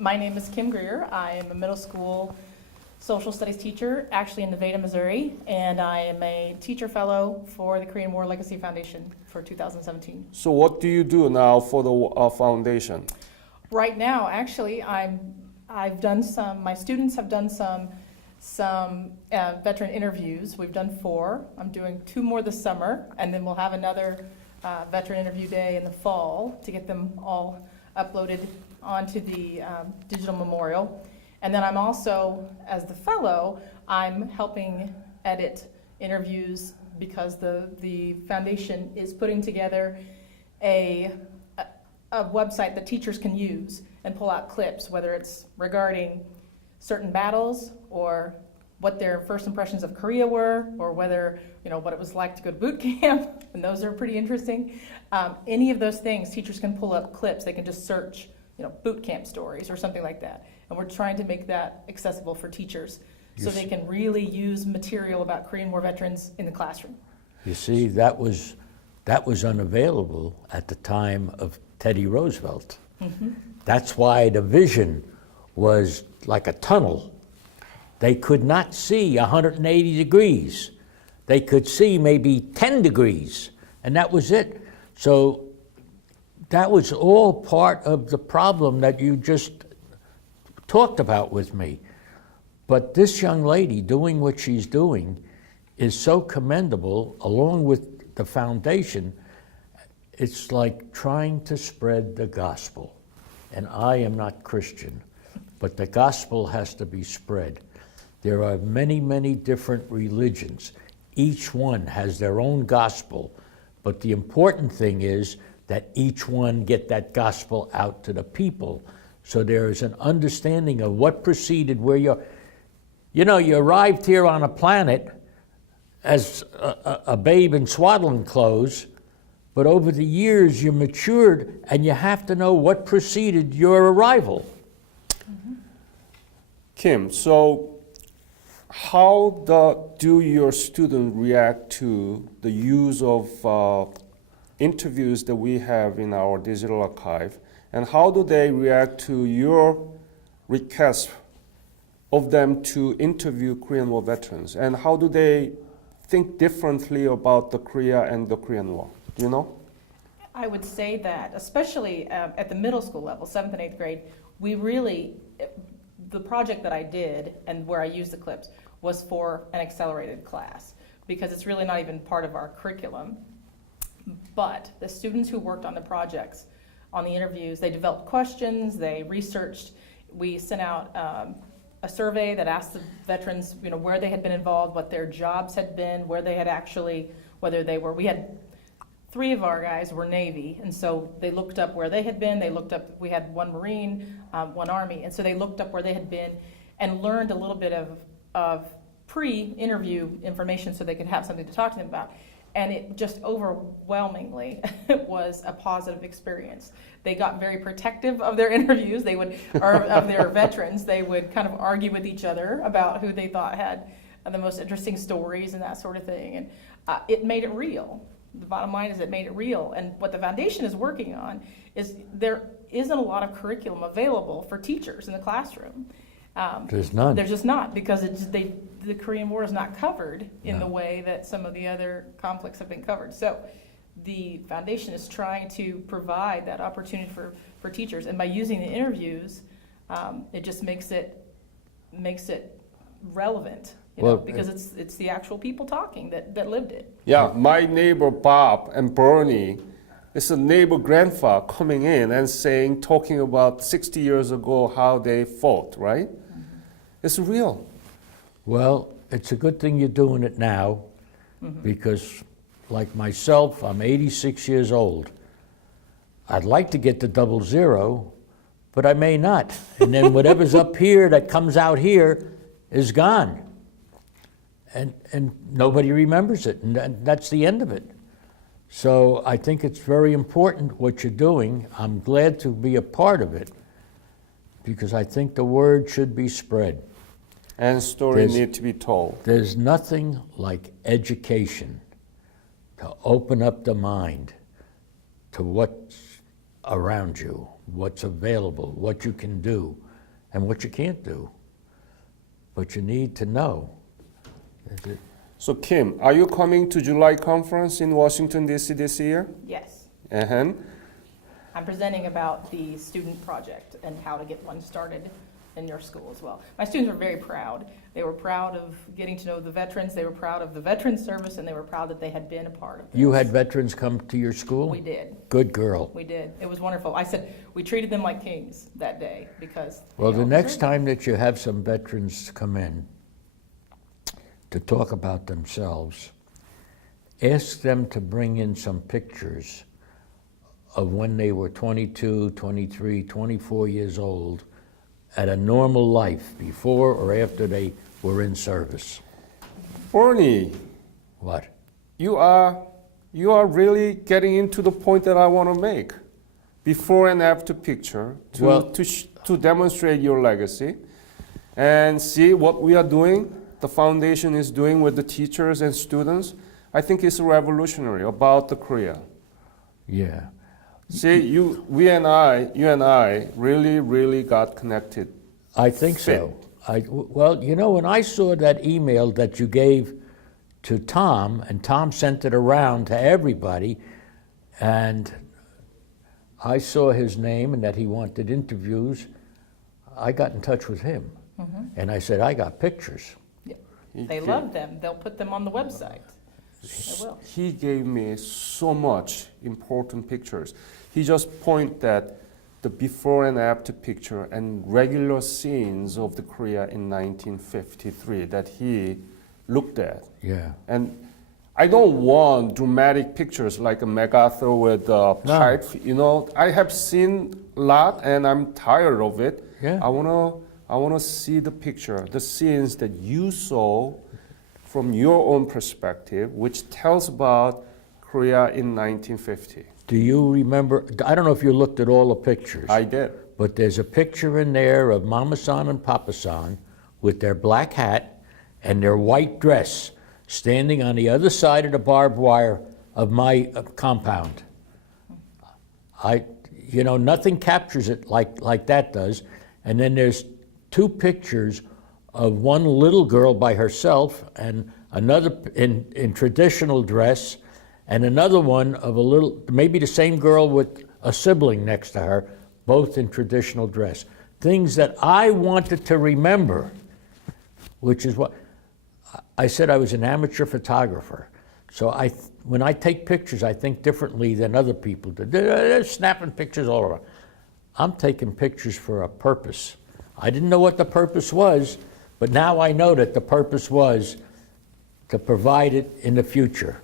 My name is Kim Greer. I am a middle school social studies teacher, actually in Nevada, Missouri, and I am a teacher fellow for the Korean War Legacy Foundation for 2017. So what do you do now for the foundation? Right now, actually, I've done some. My students have done some veteran interviews. We've done 4. I'm doing 2 more this summer, and then we'll have another veteran interview day in the fall to get them all uploaded onto the digital memorial. And then I'm also, as the fellow, I'm helping edit interviews because the foundation is putting together a website that teachers can use and pull out clips, whether it's regarding certain battles or what their first impressions of Korea were, or whether, what it was like to go to boot camp, and those are pretty interesting. Any of those things, teachers can pull up clips. They can just search, boot camp stories or something like that. And we're trying to make that accessible for teachers so they can really use material about Korean War veterans in the classroom. You see, that was unavailable at the time of Teddy Roosevelt. Mm-hmm. That's why the vision was like a tunnel. They could not see 180 degrees. They could see maybe 10 degrees, and that was it. So that was all part of the problem that you just talked about with me. But this young lady doing what she's doing is so commendable, along with the foundation. It's like trying to spread the gospel. And I am not Christian, but the gospel has to be spread. There are many, many different religions. Each one has their own gospel, but the important thing is that each one get that gospel out to the people. So there is an understanding of what preceded where you arrived here on a planet as a babe in swaddling clothes, but over the years you matured, and you have to know what preceded your arrival. Mm-hmm. Kim, so how do your students react to the use of interviews that we have in our digital archive? And how do they react to your request of them to interview Korean War veterans? And how do they think differently about the Korea and the Korean War? Do you know? I would say that, especially at the middle school level, 7th and 8th grade, we really, the project that I did and where I used the clips was for an accelerated class, because it's really not even part of our curriculum. But the students who worked on the projects, on the interviews, they developed questions, they researched. We sent out a survey that asked the veterans, where they had been involved, what their jobs had been, where they had actually, whether they were, we had 3 of our guys were Navy, and so they looked up where they had been. They looked up, we had 1 Marine, 1 Army, and so they looked up where they had been and learned a little bit of pre-interview information so they could have something to talk to them about. And it just overwhelmingly was a positive experience. They got very protective of their interviews. They would, or of their veterans. They would kind of argue with each other about who they thought had the most interesting stories and that sort of thing. And it made it real. The bottom line is it made it real. And what the foundation is working on is there isn't a lot of curriculum available for teachers in the classroom. There's none. There's just not, because the Korean War is not covered in the way that some of the other conflicts have been covered. So the foundation is trying to provide that opportunity for teachers, and by using the interviews, it just makes it relevant, because it's the actual people talking that lived it. Yeah, my neighbor Bob and Bernie, it's a neighbor grandpa coming in and talking about 60 years ago how they fought, right? Mm-hmm. It's real. Well, it's a good thing you're doing it now, mm-hmm. because like myself, I'm 86 years old. I'd like to get to 00, but I may not. And then whatever's up here that comes out here is gone. And nobody remembers it, and that's the end of it. So I think it's very important what you're doing. I'm glad to be a part of it, because I think the word should be spread. And stories need to be told. There's nothing like education to open up the mind to what's around you, what's available, what you can do. and what you can't do. But you need to know. So Kim, are you coming to July conference in Washington, D.C. this year? Yes. Uh-huh. I'm presenting about the student project and how to get one started in your school as well. My students were very proud. They were proud of getting to know the veterans. They were proud of the veterans service, and they were proud that they had been a part of this. You had veterans come to your school? We did. Good girl. We did. It was wonderful. I said we treated them like kings that day because. Well, they the all next deserved it. time that you have some veterans come in to talk about themselves, ask them to bring in some pictures of when they were 22, 23, 24 years old at a normal life, before or after they were in service. Bernie, What? you are really getting into the point that I want to make. Before and after picture to demonstrate your legacy and see what we are doing, the foundation is doing with the teachers and students. I think it's revolutionary about the Korea. Yeah. See, you and I really got connected. I think so. Well, you know, when I saw that email that you gave to Tom, and Tom sent it around to everybody, and I saw his name and that he wanted interviews, I got in touch with him. And I said, I got pictures. Yeah. They love them. They'll put them on the website. They will. He gave me so much important pictures. He just pointed at the before and after picture and regular scenes of the Korea in 1953 that he looked at. Yeah. And I don't want dramatic pictures like a MacArthur with a pipe. You know, I have seen a lot and I'm tired of it. Yeah. I wanna see the picture, the scenes that you saw from your own perspective, which tells about Korea in 1950. Do you remember? I don't know if you looked at all the pictures. I did. But there's a picture in there of Mama-san and Papa-san with their black hat and their white dress standing on the other side of the barbed wire of my compound. You know, nothing captures it like that does. And then there's two pictures of one little girl by herself and another in traditional dress, and another one of a little, maybe the same girl with a sibling next to her, both in traditional dress. Things that I wanted to remember, which is what I said. I was an amateur photographer. So when I take pictures, I think differently than other people do. They're snapping pictures all around. I'm taking pictures for a purpose. I didn't know what the purpose was, but now I know that the purpose was to provide it in the future.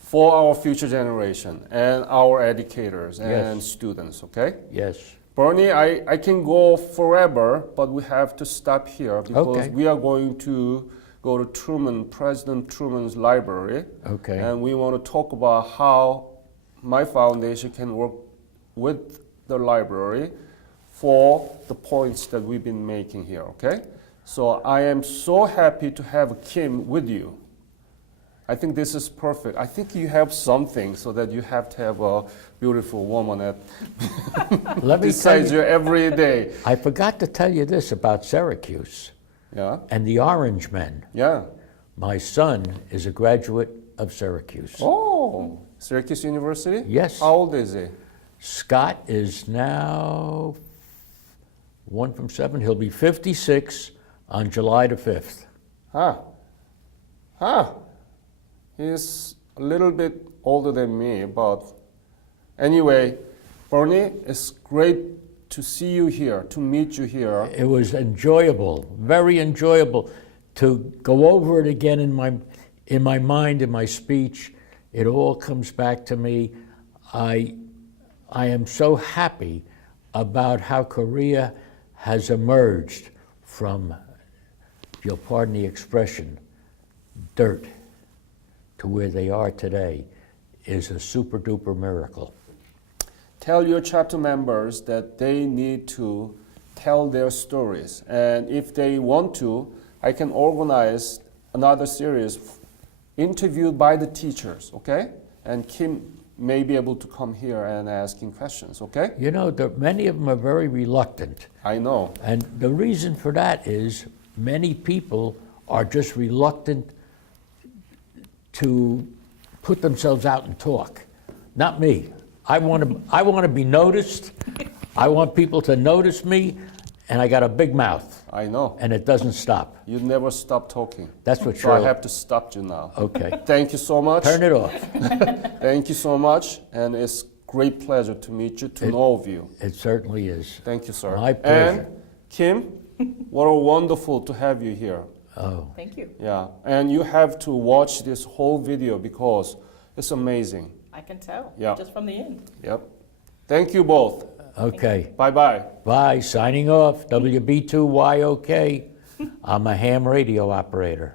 For our future generation and our educators and Yes. students, okay? Yes. Bernie, I can go forever, but we have to stop here because Okay. we are going to go to President Truman's library. Okay. And we want to talk about how my foundation can work with the library for the points that we've been making here, okay? So I am so happy to have Kim with you. I think this is perfect. I think you have something so that you have to have a beautiful woman at Let me tell besides you, you every day. I forgot to tell you this about Syracuse Yeah, and the Orange Men. yeah. My son is a graduate of Syracuse. Oh, Syracuse University? Yes. How old is he? Scott is now 1 from 7. He'll be 56 on July the 5th. He's a little bit older than me, but anyway, Bernie, it's great to see you here, to meet you here. It was enjoyable, very enjoyable to go over it again in my mind, in my speech. It all comes back to me. I am so happy about how Korea has emerged from, if you'll pardon the expression, dirt to where they are today is a super duper miracle. Tell your chapter members that they need to tell their stories. And if they want to, I can organize another series interviewed by the teachers, okay? And Kim may be able to come here and asking questions, okay? You know, many of them are very reluctant. I know. And the reason for that is many people are just reluctant to put themselves out and talk. Not me. I want to be noticed. I want people to notice me, and I got a big mouth, I know. and it doesn't stop. You never stop talking. That's what So I Shirley. have to stop you now. Okay. Thank you so much. Turn it off. Thank you so much, and it's great pleasure to meet you, to know of you. It certainly is. Thank you, sir. My pleasure. And Kim, what a wonderful to have you here. Oh, Thank you. Yeah, and you have to watch this whole video because it's amazing. I can tell, Yeah. just from the end. Yep. Thank you both. okay. Bye-bye. Bye. Signing off. WB2YOK. I'm a ham radio operator.